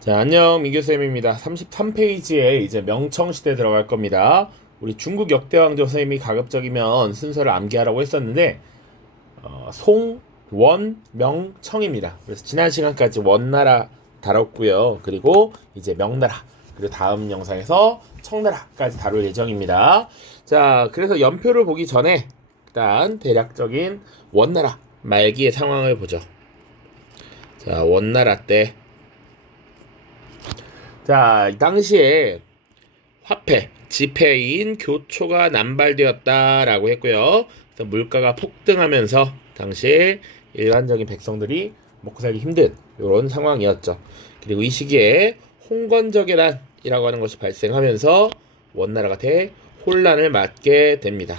자, 안녕, 민규쌤입니다. 33페이지에 이제 명청시대 들어갈 겁니다. 우리 중국 역대왕조 선생님이 가급적이면 순서를 암기하라고 했었는데, 송, 원, 명, 청입니다. 그래서 지난 시간까지 원나라 다뤘고요. 그리고 이제 명나라, 그리고 다음 영상에서 청나라까지 다룰 예정입니다. 자, 그래서 연표를 보기 전에 일단 대략적인 원나라 말기의 상황을 보죠. 자, 원나라 때 자, 당시에 화폐, 지폐인 교초가 남발되었다라고 했고요. 그래서 물가가 폭등하면서 당시에 일반적인 백성들이 먹고 살기 힘든 이런 상황이었죠. 그리고 이 시기에 홍건적외란이라고 하는 것이 발생하면서 원나라가 대혼란을 맞게 됩니다.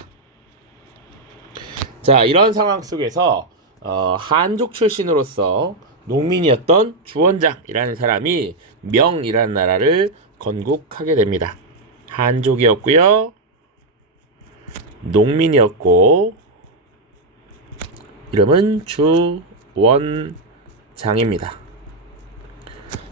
자, 이런 상황 속에서 한족 출신으로서 농민이었던 주원장이라는 사람이 명이라는 나라를 건국하게 됩니다. 한족이었고요. 농민이었고 이름은 주원장입니다.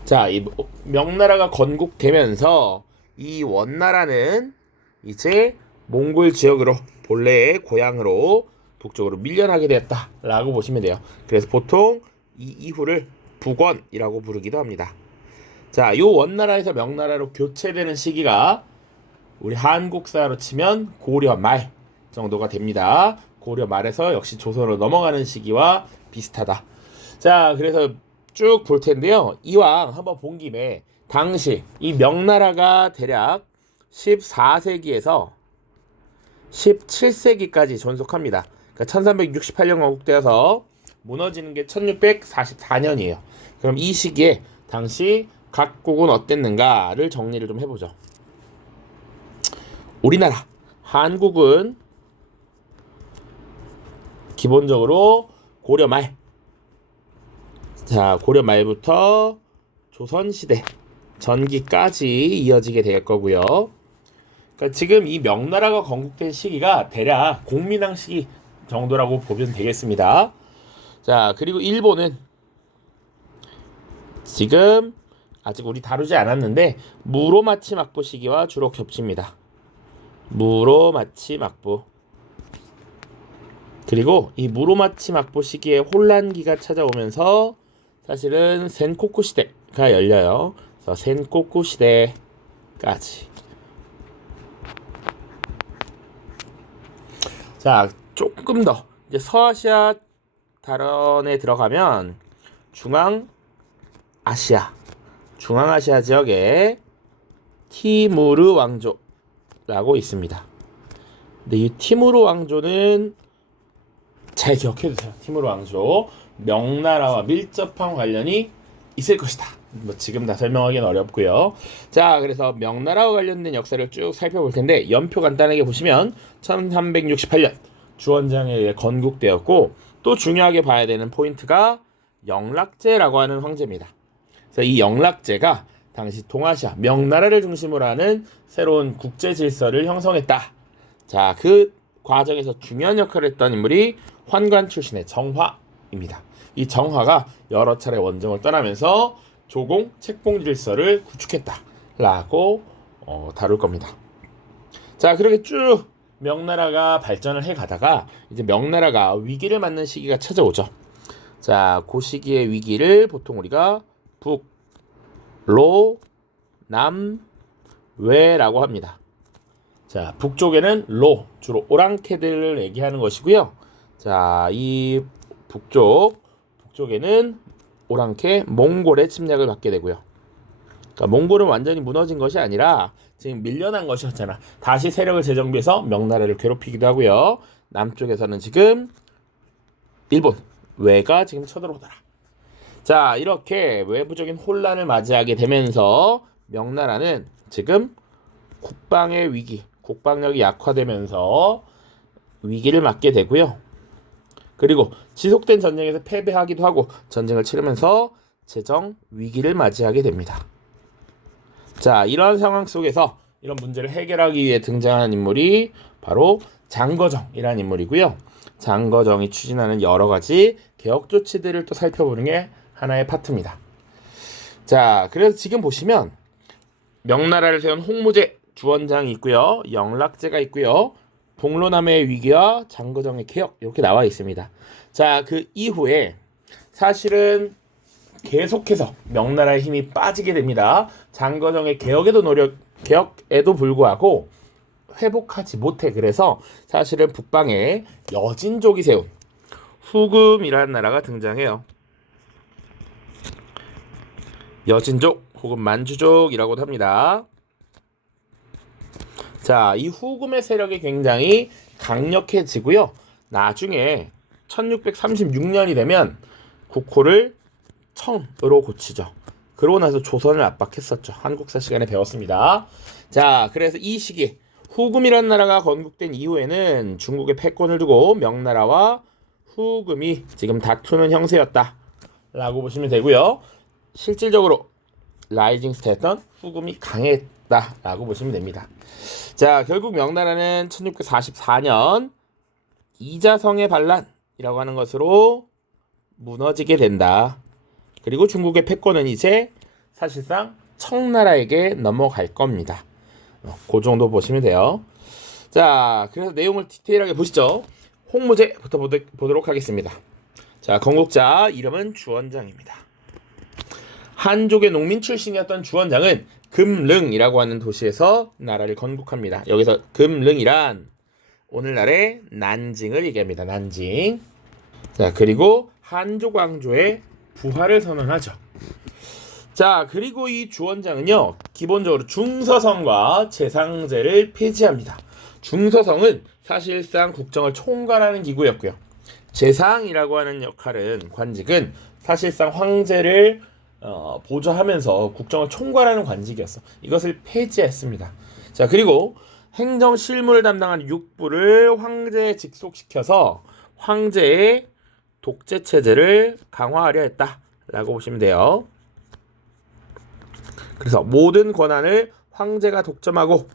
자, 이 명나라가 건국되면서 이 원나라는 이제 몽골 지역으로 본래의 고향으로 북쪽으로 밀려나게 되었다라고 보시면 돼요. 그래서 보통 이 이후를 북원이라고 부르기도 합니다. 자, 이 원나라에서 명나라로 교체되는 시기가 우리 한국사로 치면 고려 말 정도가 됩니다. 고려 말에서 역시 조선으로 넘어가는 시기와 비슷하다. 자, 그래서 쭉 볼 텐데요. 이왕 한번 본 김에 당시 이 명나라가 대략 14세기에서 17세기까지 존속합니다. 그러니까 1368년 건국되어서 무너지는 게 1644년이에요. 그럼 이 시기에 당시 각국은 어땠는가를 정리를 좀 해보죠. 우리나라 한국은 기본적으로 고려 말, 자, 고려 말부터 조선시대 전기까지 이어지게 될 거고요. 그러니까 지금 이 명나라가 건국된 시기가 대략 공민왕 시기 정도라고 보면 되겠습니다. 자, 그리고 일본은 지금 아직 우리 다루지 않았는데 무로마치 막부 시기와 주로 겹칩니다. 무로마치 막부. 그리고 이 무로마치 막부 시기에 혼란기가 찾아오면서 사실은 센코쿠 시대가 열려요. 그래서 센코쿠 시대까지. 자, 조금 더 이제 서아시아 발언에 들어가면 중앙아시아 지역에 티무르 왕조라고 있습니다. 근데 이 티무르 왕조는 잘 기억해두세요. 티무르 왕조 명나라와 밀접한 관련이 있을 것이다. 뭐 지금 다 설명하기는 어렵고요. 자, 그래서 명나라와 관련된 역사를 쭉 살펴볼 텐데 연표 간단하게 보시면 1368년 주원장에 의해 건국되었고 또 중요하게 봐야 되는 포인트가 영락제라고 하는 황제입니다. 그래서 이 영락제가 당시 동아시아 명나라를 중심으로 하는 새로운 국제 질서를 형성했다. 자, 그 과정에서 중요한 역할을 했던 인물이 환관 출신의 정화입니다. 이 정화가 여러 차례 원정을 떠나면서 조공 책봉 질서를 구축했다라고 다룰 겁니다. 자, 그렇게 쭉 명나라가 발전을 해 가다가 이제 명나라가 위기를 맞는 시기가 찾아오죠. 자, 그 시기의 위기를 보통 우리가 북, 로, 남, 외라고 합니다. 자, 북쪽에는 로, 주로 오랑캐들을 얘기하는 것이고요. 자, 이 북쪽에는 오랑캐 몽골의 침략을 받게 되고요. 그러니까 몽골은 완전히 무너진 것이 아니라 지금 밀려난 것이었잖아. 다시 세력을 재정비해서 명나라를 괴롭히기도 하고요. 남쪽에서는 지금 일본 외가 지금 쳐들어오더라. 자, 이렇게 외부적인 혼란을 맞이하게 되면서 명나라는 지금 국방의 위기, 국방력이 약화되면서 위기를 맞게 되고요. 그리고 지속된 전쟁에서 패배하기도 하고 전쟁을 치르면서 재정 위기를 맞이하게 됩니다. 자, 이러한 상황 속에서 이런 문제를 해결하기 위해 등장한 인물이 바로 장거정이라는 인물이고요. 장거정이 추진하는 여러 가지 개혁 조치들을 또 살펴보는 게 하나의 파트입니다. 자, 그래서 지금 보시면 명나라를 세운 홍무제 주원장이 있고요. 영락제가 있고요. 동로남의 위기와 장거정의 개혁 이렇게 나와 있습니다. 자, 그 이후에 사실은 계속해서 명나라의 힘이 빠지게 됩니다. 장거정의 개혁에도 불구하고 회복하지 못해. 그래서 사실은 북방에 여진족이 세운 후금이라는 나라가 등장해요. 여진족 혹은 만주족이라고도 합니다. 자, 이 후금의 세력이 굉장히 강력해지고요. 나중에 1636년이 되면 국호를 청으로 고치죠. 그러고 나서 조선을 압박했었죠. 한국사 시간에 배웠습니다. 자, 그래서 이 시기에 후금이라는 나라가 건국된 이후에는 중국의 패권을 두고 명나라와 후금이 지금 다투는 형세였다 라고 보시면 되고요. 실질적으로 라이징 스테였던 후금이 강했다라고 보시면 됩니다. 자, 결국 명나라는 1644년 이자성의 반란이라고 하는 것으로 무너지게 된다. 그리고 중국의 패권은 이제 사실상 청나라에게 넘어갈 겁니다. 그 정도 보시면 돼요. 자, 그래서 내용을 디테일하게 보시죠. 홍무제부터 보도록 하겠습니다. 자, 건국자 이름은 주원장입니다. 한족의 농민 출신이었던 주원장은 금릉이라고 하는 도시에서 나라를 건국합니다. 여기서 금릉이란 오늘날의 난징을 얘기합니다. 난징. 자, 그리고 한족 왕조의 부활을 선언하죠. 자, 그리고 이 주원장은요, 기본적으로 중서성과 제상제를 폐지합니다. 중서성은 사실상 국정을 총괄하는 기구였고요. 제상이라고 하는 역할은, 관직은 사실상 황제를 보좌하면서 국정을 총괄하는 관직이었어. 이것을 폐지했습니다. 자, 그리고 행정 실무를 담당하는 육부를 황제에 직속시켜서 황제의 독재 체제를 강화하려 했다라고 보시면 돼요. 그래서 모든 권한을 황제가 독점하고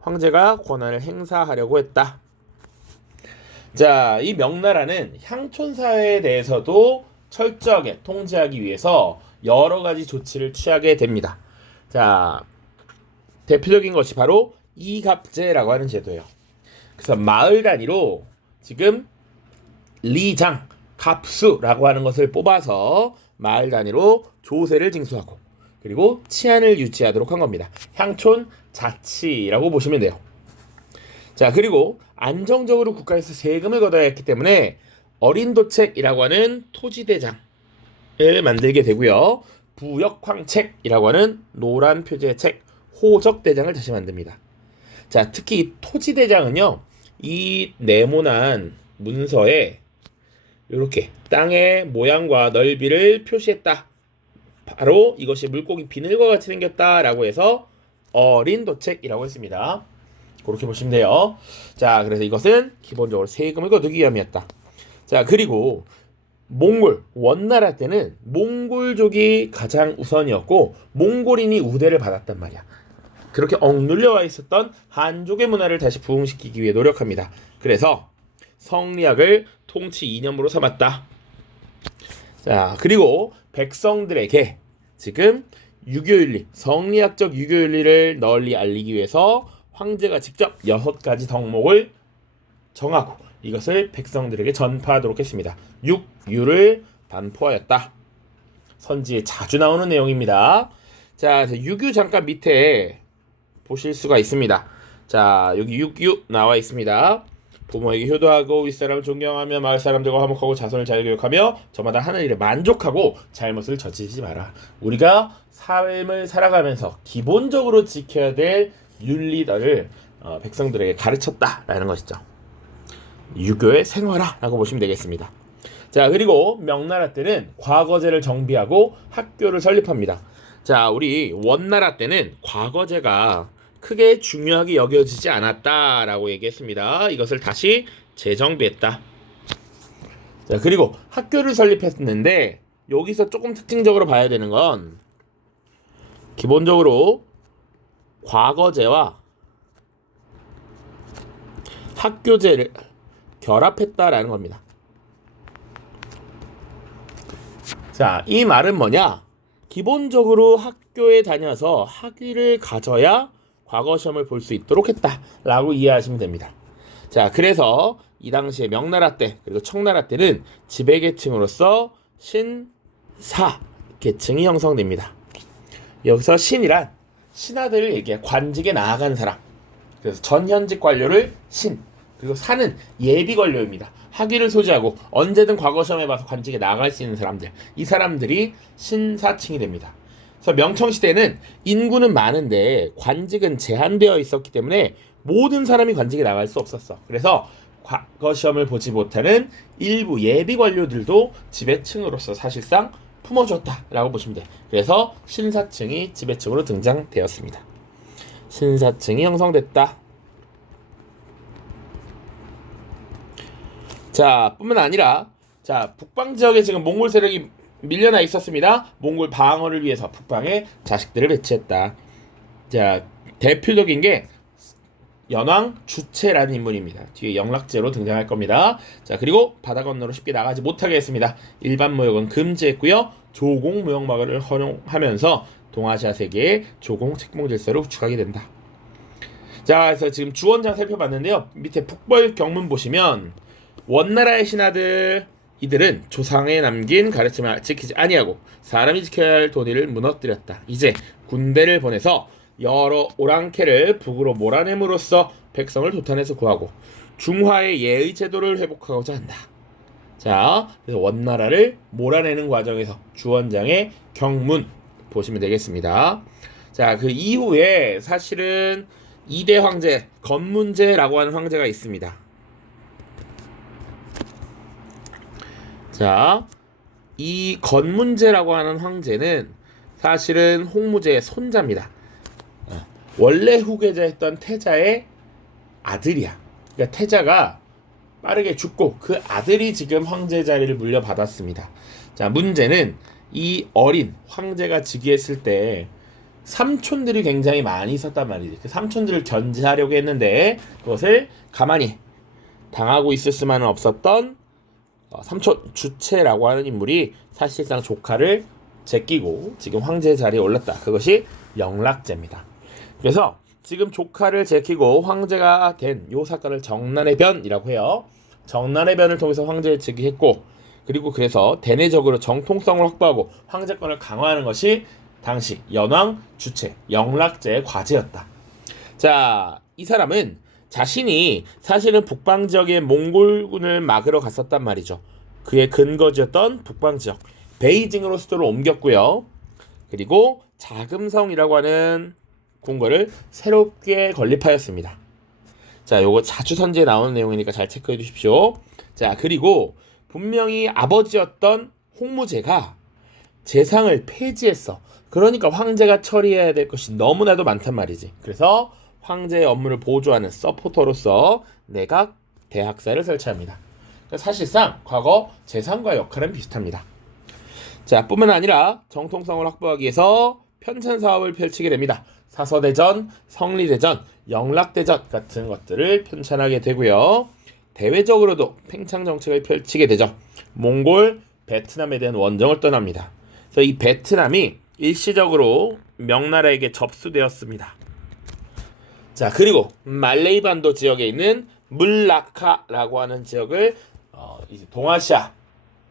황제가 권한을 행사하려고 했다. 자, 이 명나라는 향촌 사회에 대해서도 철저하게 통제하기 위해서 여러 가지 조치를 취하게 됩니다. 자, 대표적인 것이 바로 이갑제라고 하는 제도예요. 그래서 마을 단위로 지금 리장, 갑수라고 하는 것을 뽑아서 마을 단위로 조세를 징수하고 그리고 치안을 유지하도록 한 겁니다. 향촌 자치라고 보시면 돼요. 자, 그리고 안정적으로 국가에서 세금을 걷어야 했기 때문에 어린도책이라고 하는 토지대장을 만들게 되고요. 부역황책이라고 하는 노란 표지의 책, 호적대장을 다시 만듭니다. 자, 특히 이 토지대장은요, 이 네모난 문서에 이렇게 땅의 모양과 넓이를 표시했다. 바로 이것이 물고기 비늘과 같이 생겼다라고 해서 어린도책이라고 했습니다. 그렇게 보시면 돼요. 자, 그래서 이것은 기본적으로 세금을 거두기 위함이었다. 자, 그리고 몽골, 원나라 때는 몽골족이 가장 우선이었고 몽골인이 우대를 받았단 말이야. 그렇게 억눌려와 있었던 한족의 문화를 다시 부흥시키기 위해 노력합니다. 그래서 성리학을 통치 이념으로 삼았다. 자, 그리고 백성들에게 지금 유교윤리, 성리학적 유교윤리를 널리 알리기 위해서 황제가 직접 6가지 덕목을 정하고 이것을 백성들에게 전파하도록 했습니다. 육유를 반포하였다. 선지에 자주 나오는 내용입니다. 자, 유교 잠깐 밑에 보실 수가 있습니다. 자, 여기 육유 나와 있습니다. 부모에게 효도하고 윗사람을 존경하며 마을 사람들과 화목하고 자손을 잘 교육하며 저마다 하는 일에 만족하고 잘못을 저지르지 마라. 우리가 삶을 살아가면서 기본적으로 지켜야 될 윤리들을 백성들에게 가르쳤다라는 것이죠. 유교의 생활화라고 보시면 되겠습니다. 자, 그리고 명나라 때는 과거제를 정비하고 학교를 설립합니다. 자, 우리 원나라 때는 과거제가 크게 중요하게 여겨지지 않았다라고 얘기했습니다. 이것을 다시 재정비했다. 자, 그리고 학교를 설립했는데 여기서 조금 특징적으로 봐야 되는 건 기본적으로 과거제와 학교제를 결합했다라는 겁니다. 자, 이 말은 뭐냐? 기본적으로 학교에 다녀서 학위를 가져야 과거 시험을 볼 수 있도록 했다라고 이해하시면 됩니다. 자, 그래서 이 당시에 명나라 때 그리고 청나라 때는 지배계층으로서 신사 계층이 형성됩니다. 여기서 신이란 신하들을 얘기해 관직에 나아간 사람. 그래서 전현직 관료를 신, 그리고 사는 예비 관료입니다. 학위를 소지하고 언제든 과거 시험에 봐서 관직에 나갈 수 있는 사람들, 이 사람들이 신사층이 됩니다. 그래서 명청시대는 인구는 많은데 관직은 제한되어 있었기 때문에 모든 사람이 관직에 나갈 수 없었어. 그래서 과거 시험을 보지 못하는 일부 예비 관료들도 지배층으로서 사실상 품어줬다라고 보시면 돼요. 그래서 신사층이 지배층으로 등장되었습니다. 신사층이 형성됐다. 자, 뿐만 아니라 자, 북방 지역에 지금 몽골 세력이 밀려나 있었습니다. 몽골 방어를 위해서 북방에 자식들을 배치했다. 자, 대표적인 게 연왕 주체라는 인물입니다. 뒤에 영락제로 등장할 겁니다. 자, 그리고 바다 건너로 쉽게 나가지 못하게 했습니다. 일반 무역은 금지했고요. 조공 무역마을을 허용하면서 동아시아 세계의 조공 책봉 질서를 구축하게 된다. 자, 그래서 지금 주원장 살펴봤는데요. 밑에 북벌 경문 보시면 원나라의 신하들 이들은 조상에 남긴 가르침을 지키지 아니하고 사람이 지켜야 할 도리를 무너뜨렸다. 이제 군대를 보내서 여러 오랑캐를 북으로 몰아냄으로써 백성을 도탄해서 구하고 중화의 예의 제도를 회복하고자 한다. 자, 그래서 원나라를 몰아내는 과정에서 주원장의 경문 보시면 되겠습니다. 자, 그 이후에 사실은 2대 황제, 건문제라고 하는 황제가 있습니다. 자, 이 건문제라고 하는 황제는 사실은 홍무제의 손자입니다. 원래 후계자였던 태자의 아들이야. 그러니까 태자가 빠르게 죽고 그 아들이 지금 황제 자리를 물려받았습니다. 자, 문제는 이 어린 황제가 즉위했을 때 삼촌들이 굉장히 많이 있었단 말이지. 그 삼촌들을 견제하려고 했는데 그것을 가만히 당하고 있을 수만은 없었던 삼촌 주체라고 하는 인물이 사실상 조카를 제끼고 지금 황제 자리에 올랐다. 그것이 영락제입니다. 그래서 지금 조카를 제끼고 황제가 된 요 사건을 정난의 변이라고 해요. 정난의 변을 통해서 황제를 즉위했고, 그리고 그래서 대내적으로 정통성을 확보하고 황제권을 강화하는 것이 당시 연왕 주체 영락제의 과제였다. 자, 이 사람은 자신이 사실은 북방 지역의 몽골군을 막으러 갔었단 말이죠. 그의 근거지였던 북방 지역 베이징으로 수도를 옮겼고요. 그리고 자금성이라고 하는 궁궐을 새롭게 건립하였습니다. 자, 요거 자주 선지에 나오는 내용이니까 잘 체크해 주십시오. 자, 그리고 분명히 아버지였던 홍무제가 재상을 폐지했어. 그러니까 황제가 처리해야 될 것이 너무나도 많단 말이지. 그래서 황제의 업무를 보조하는 서포터로서 내각 대학사를 설치합니다. 그러니까 사실상 과거 재상과 역할은 비슷합니다. 자, 뿐만 아니라 정통성을 확보하기 위해서 편찬 사업을 펼치게 됩니다. 사서대전, 성리대전, 영락대전 같은 것들을 편찬하게 되고요. 대외적으로도 팽창 정책을 펼치게 되죠. 몽골, 베트남에 대한 원정을 떠납니다. 그래서 이 베트남이 일시적으로 명나라에게 접수되었습니다. 자, 그리고 말레이 반도 지역에 있는 물라카라고 하는 지역을 이제 동아시아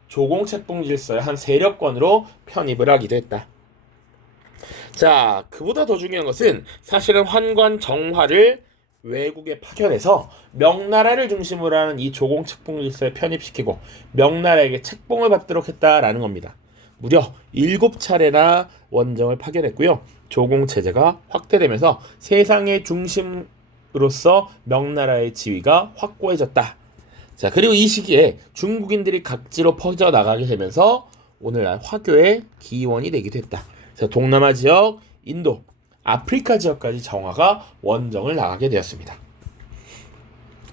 조공 책봉 질서의 한 세력권으로 편입을 하기도 했다. 자, 그보다 더 중요한 것은 사실은 환관 정화를 외국에 파견해서 명나라를 중심으로 하는 이 조공 책봉 질서에 편입시키고 명나라에게 책봉을 받도록 했다라는 겁니다. 무려 7차례나 원정을 파견했고요. 조공 체제가 확대되면서 세상의 중심으로서 명나라의 지위가 확고해졌다. 자, 그리고 이 시기에 중국인들이 각지로 퍼져나가게 되면서 오늘날 화교의 기원이 되기도 했다. 그래서 동남아 지역, 인도, 아프리카 지역까지 정화가 원정을 나가게 되었습니다.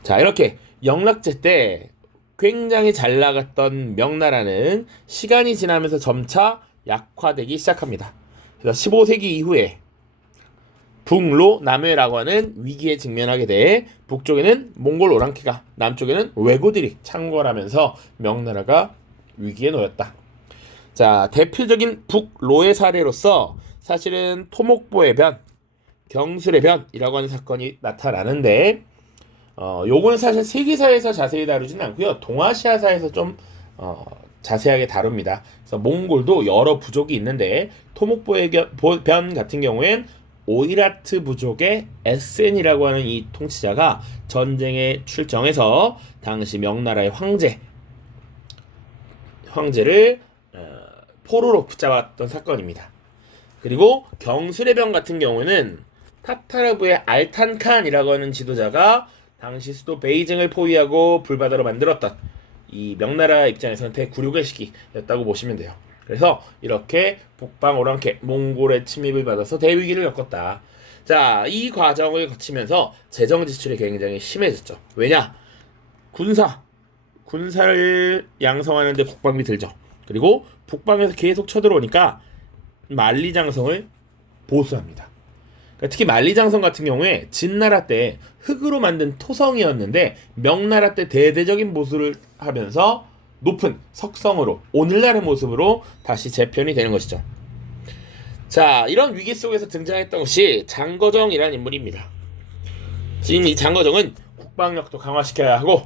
자, 이렇게 영락제 때 굉장히 잘 나갔던 명나라는 시간이 지나면서 점차 약화되기 시작합니다. 그래서 15세기 이후에 북로 남해라고 하는 위기에 직면하게 돼 북쪽에는 몽골 오랑캐가, 남쪽에는 왜구들이 창궐하면서 명나라가 위기에 놓였다. 자, 대표적인 북로의 사례로서 사실은 토목보의 변, 경술의 변이라고 하는 사건이 나타나는데 요거는 사실 세계사에서 자세히 다루지는 않고요. 동아시아사에서 좀 자세하게 다룹니다. 그래서 몽골도 여러 부족이 있는데 토목보의 변 같은 경우엔 오이라트 부족의 에센이라고 하는 이 통치자가 전쟁에 출정해서 당시 명나라의 황제를 포로로 붙잡았던 사건입니다. 그리고 경술의 변 같은 경우는 타타르부의 알탄칸이라고 하는 지도자가 당시 수도 베이징을 포위하고 불바다로 만들었던 이 명나라 입장에서는 대굴욕의 시기였다고 보시면 돼요. 그래서 이렇게 북방 오랑캐 몽골의 침입을 받아서 대위기를 겪었다. 자, 이 과정을 거치면서 재정 지출이 굉장히 심해졌죠. 왜냐? 군사를 양성하는데 국방비 들죠. 그리고 북방에서 계속 쳐들어오니까 만리장성을 보수합니다. 그러니까 특히 만리장성 같은 경우에 진나라 때 흙으로 만든 토성이었는데 명나라 때 대대적인 보수를 하면서 높은 석성으로 오늘날의 모습으로 다시 재편이 되는 것이죠. 자, 이런 위기 속에서 등장했던 것이 장거정이라는 인물입니다. 지금 이 장거정은 국방력도 강화시켜야 하고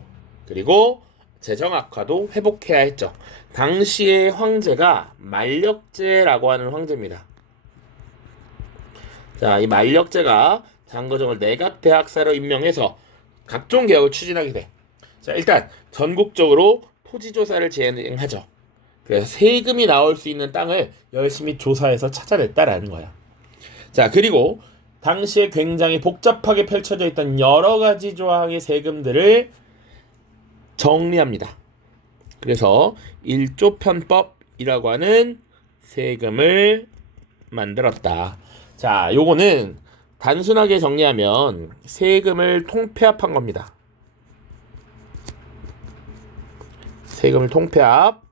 그리고 재정 악화도 회복해야 했죠. 당시의 황제가 만력제라고 하는 황제입니다. 자, 이 만력제가 장거정을 내각대학사로 임명해서 각종 개혁을 추진하게 돼. 자, 일단 전국적으로 토지조사를 진행하죠. 그래서 세금이 나올 수 있는 땅을 열심히 조사해서 찾아냈다라는 거야. 자, 그리고 당시에 굉장히 복잡하게 펼쳐져 있던 여러 가지 조항의 세금들을 정리합니다. 그래서 일조편법이라고 하는 세금을 만들었다. 자, 요거는 단순하게 정리하면 세금을 통폐합한 겁니다. 세금을 통폐합.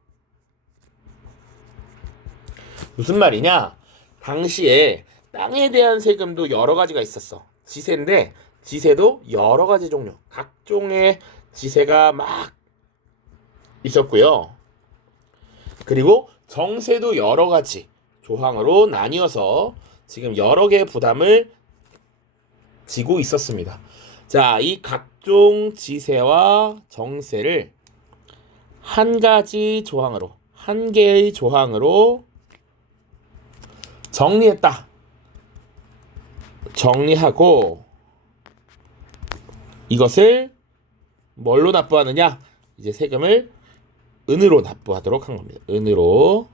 무슨 말이냐? 당시에 땅에 대한 세금도 여러 가지가 있었어. 지세인데 지세도 여러 가지 종류, 각종의 지세가 막 있었고요. 그리고 정세도 여러 가지 조항으로 나뉘어서 지금 여러 개의 부담을 지고 있었습니다. 자, 이 각종 지세와 정세를 한 가지 조항으로, 한 개의 조항으로 정리했다. 정리하고 이것을 뭘로 납부하느냐? 이제 세금을 은으로 납부하도록 한 겁니다. 은으로.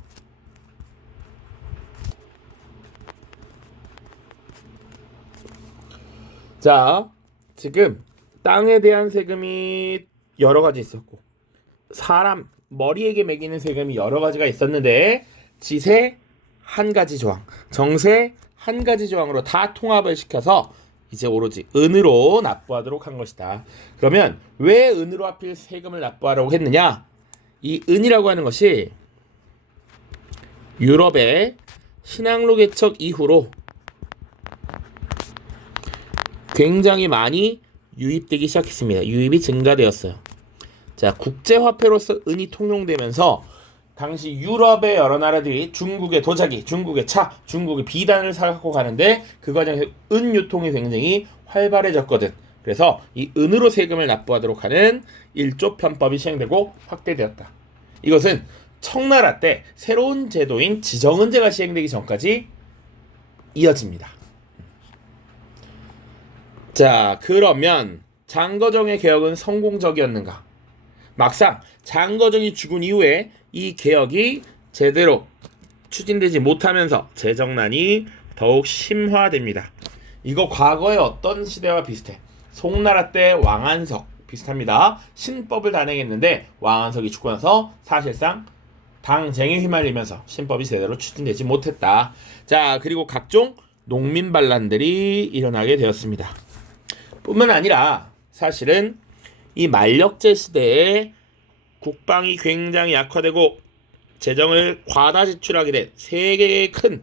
자, 지금 땅에 대한 세금이 여러 가지 있었고 사람 머리에게 매기는 세금이 여러 가지가 있었는데 지세 한 가지 조항, 정세 한 가지 조항으로 다 통합을 시켜서 이제 오로지 은으로 납부하도록 한 것이다. 그러면 왜 은으로 하필 세금을 납부하라고 했느냐? 이 은이라고 하는 것이 유럽의 신항로 개척 이후로 굉장히 많이 유입되기 시작했습니다. 유입이 증가되었어요. 자, 국제화폐로서 은이 통용되면서 당시 유럽의 여러 나라들이 중국의 도자기, 중국의 차, 중국의 비단을 사갖고 가는데 그 과정에서 은 유통이 굉장히 활발해졌거든. 그래서 이 은으로 세금을 납부하도록 하는 일조편법이 시행되고 확대되었다. 이것은 청나라 때 새로운 제도인 지정은제가 시행되기 전까지 이어집니다. 자, 그러면 장거정의 개혁은 성공적이었는가? 막상 장거정이 죽은 이후에 이 개혁이 제대로 추진되지 못하면서 재정난이 더욱 심화됩니다. 이거 과거의 어떤 시대와 비슷해? 송나라 때 왕안석 비슷합니다. 신법을 단행했는데 왕안석이 죽고 나서 사실상 당쟁에 휘말리면서 신법이 제대로 추진되지 못했다. 자, 그리고 각종 농민 반란들이 일어나게 되었습니다. 뿐만 아니라 사실은 이 만력제 시대에 국방이 굉장히 약화되고 재정을 과다 지출하게 된 세 개의 큰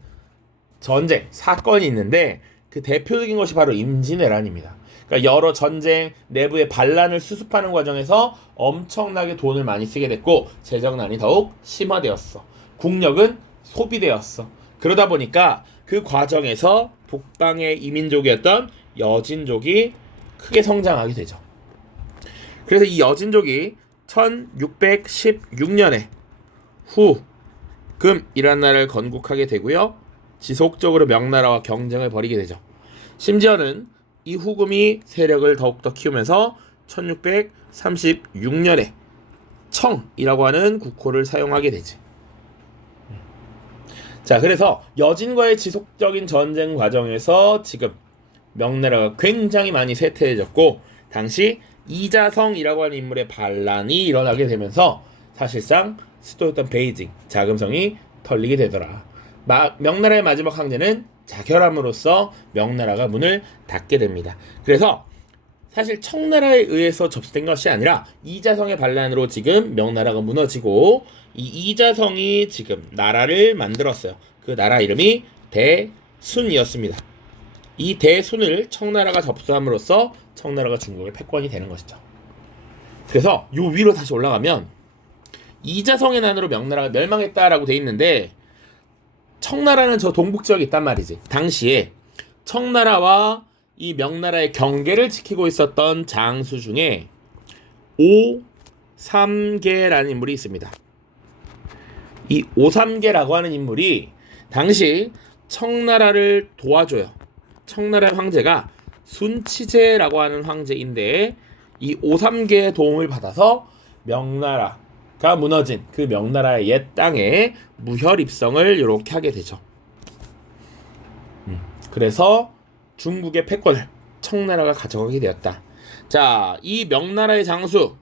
전쟁, 사건이 있는데 그 대표적인 것이 바로 임진왜란입니다. 그러니까 여러 전쟁, 내부의 반란을 수습하는 과정에서 엄청나게 돈을 많이 쓰게 됐고 재정난이 더욱 심화되었어. 국력은 소비되었어. 그러다 보니까 그 과정에서 북방의 이민족이었던 여진족이 크게 성장하게 되죠. 그래서 이 여진족이 1616년에 후금이라는 나라를 건국하게 되고요. 지속적으로 명나라와 경쟁을 벌이게 되죠. 심지어는 이 후금이 세력을 더욱더 키우면서 1636년에 청이라고 하는 국호를 사용하게 되지. 자, 그래서 여진과의 지속적인 전쟁 과정에서 지금 명나라가 굉장히 많이 쇠퇴해졌고, 당시 이자성이라고 하는 인물의 반란이 일어나게 되면서 사실상 수도였던 베이징, 자금성이 털리게 되더라. 명나라의 마지막 황제는 자결함으로써 명나라가 문을 닫게 됩니다. 그래서 사실 청나라에 의해서 접수된 것이 아니라 이자성의 반란으로 지금 명나라가 무너지고, 이 이자성이 지금 나라를 만들었어요. 그 나라 이름이 대순이었습니다. 이 대순을 청나라가 접수함으로써 청나라가 중국을 패권이 되는 것이죠. 그래서 요 위로 다시 올라가면 이자성의 난으로 명나라가 멸망했다라고 돼 있는데, 청나라는 저 동북 지역에 있단 말이지. 당시에 청나라와 이 명나라의 경계를 지키고 있었던 장수 중에 오삼계라는 인물이 있습니다. 이 오삼계라고 하는 인물이 당시 청나라를 도와줘요. 청나라의 황제가 순치제라고 하는 황제인데, 이 오삼계의 도움을 받아서 명나라가 무너진 그 명나라의 옛 땅에 무혈 입성을 이렇게 하게 되죠. 그래서 중국의 패권을 청나라가 가져가게 되었다. 자, 이 명나라의 장수,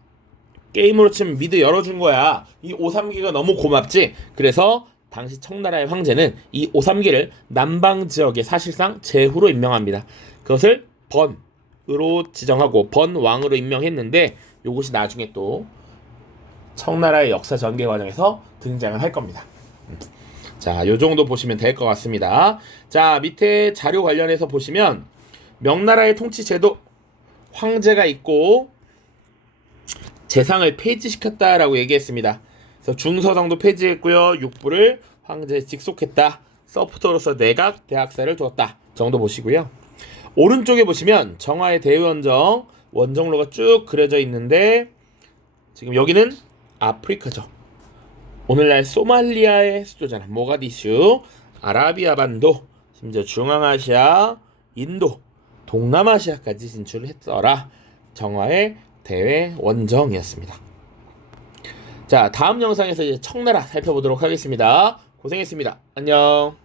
게임으로 치면 미드 열어준 거야. 이 오삼계가 너무 고맙지. 그래서 당시 청나라의 황제는 이 오삼계를 남방 지역에 사실상 제후로 임명합니다. 그것을 번으로 지정하고 번왕으로 임명했는데, 이것이 나중에 또 청나라의 역사 전개 과정에서 등장을 할 겁니다. 자, 요 정도 보시면 될 것 같습니다. 자, 밑에 자료 관련해서 보시면 명나라의 통치 제도, 황제가 있고 재상을 폐지시켰다라고 얘기했습니다. 그래서 중서당도 폐지했고요. 육부를 황제에 직속했다. 서포터로서 내각 대학사를 두었다 정도 보시고요. 오른쪽에 보시면 정화의 대원정 원정로가 쭉 그려져 있는데, 지금 여기는 아프리카죠. 오늘날 소말리아의 수도잖아. 모가디슈, 아라비아 반도, 심지어 중앙아시아, 인도, 동남아시아까지 진출을 했더라. 정화의 대외 원정이었습니다. 자, 다음 영상에서 이제 청나라 살펴보도록 하겠습니다. 고생했습니다. 안녕.